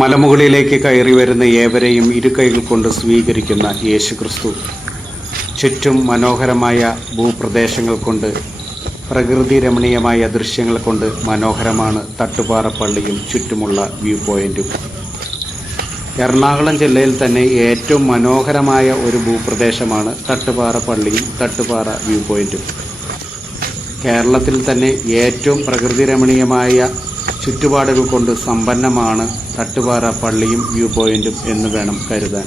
മലമുകളിലേക്ക് കയറി വരുന്ന ഏവരെയും ഇരുകൈകൾ കൊണ്ട് സ്വീകരിക്കുന്ന യേശുക്രിസ്തു ചുറ്റും മനോഹരമായ ഭൂപ്രദേശങ്ങൾ കൊണ്ട്, പ്രകൃതി രമണീയമായ ദൃശ്യങ്ങൾ കൊണ്ട് മനോഹരമാണ് തട്ടുപാറ പള്ളിയും ചുറ്റുമുള്ള വ്യൂ പോയിന്റും. എറണാകുളം ജില്ലയിൽ തന്നെ ഏറ്റവും മനോഹരമായ ഒരു ഭൂപ്രദേശമാണ് തട്ടുപാറ പള്ളിയും തട്ടുപാറ വ്യൂ പോയിന്റും. കേരളത്തിൽ തന്നെ ഏറ്റവും പ്രകൃതി രമണീയമായ ചുറ്റുപാടുകൾ കൊണ്ട് സമ്പന്നമാണ് തട്ടുപാറ പള്ളിയും വ്യൂ പോയിന്റും എന്ന് വേണം കരുതാൻ.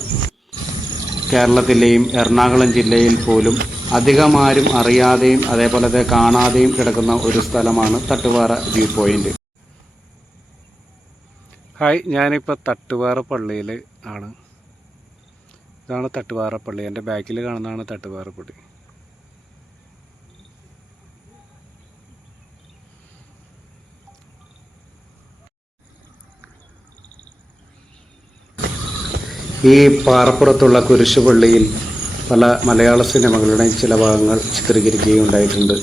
കേരളത്തിലെയും എറണാകുളം ജില്ലയിൽ പോലും അധികമാരും അറിയാതെയും അതേപോലെ കാണാതെയും കിടക്കുന്ന ഒരു സ്ഥലമാണ് തട്ടുപാറ വ്യൂ പോയിന്റ്. ഹായ്, ഞാനിപ്പോൾ തട്ടുപാറ പള്ളിയിൽ ആണ്. ഇതാണ് തട്ടുപാറ പള്ളി. എൻ്റെ ബാക്കിൽ കാണുന്നതാണ് തട്ടുപാറ പള്ളി. ഈ പാറപ്പുറത്തുള്ള കുരിശുപള്ളിയിൽ പല മലയാള സിനിമകളുടെയും ചില ഭാഗങ്ങൾ ചിത്രീകരിക്കുകയുണ്ടായിട്ടുണ്ട്.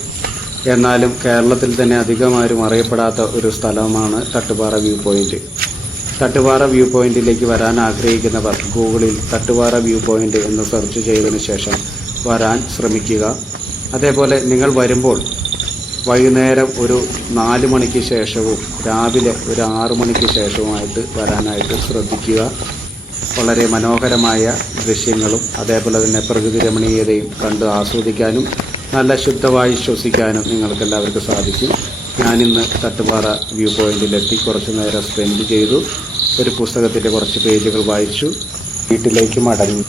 എന്നാലും കേരളത്തിൽ തന്നെ അധികമാരും അറിയപ്പെടാത്ത ഒരു സ്ഥലമാണ് Thattupara view point. Thattupara view പോയിന്റിലേക്ക് വരാൻ ആഗ്രഹിക്കുന്നവർ ഗൂഗിളിൽ തട്ടുപാറ വ്യൂ പോയിന്റ് എന്ന് സെർച്ച് ചെയ്തതിനു ശേഷം വരാൻ ശ്രമിക്കുക. അതേപോലെ നിങ്ങൾ വരുമ്പോൾ വൈകുന്നേരം ഒരു 4 മണിക്ക് ശേഷവും രാവിലെ ഒരു 6 മണിക്ക് ശേഷവുമായിട്ട് വരാനായിട്ട് ശ്രദ്ധിക്കുക. വളരെ മനോഹരമായ ദൃശ്യങ്ങളും അതേപോലെ തന്നെ പ്രകൃതി രമണീയതയും കണ്ട് ആസ്വദിക്കാനും നല്ല ശുദ്ധവായു ശ്വസിക്കാനും നിങ്ങൾക്കെല്ലാവർക്കും സാധിക്കും. ഞാനിന്ന് തട്ടുപാറ വ്യൂ പോയിന്റിലെത്തി കുറച്ച് നേരം സ്പെൻഡ് ചെയ്തു. ഒരു പുസ്തകത്തിൻ്റെ കുറച്ച് പേജുകൾ വായിച്ചു വീട്ടിലേക്ക് മടങ്ങി.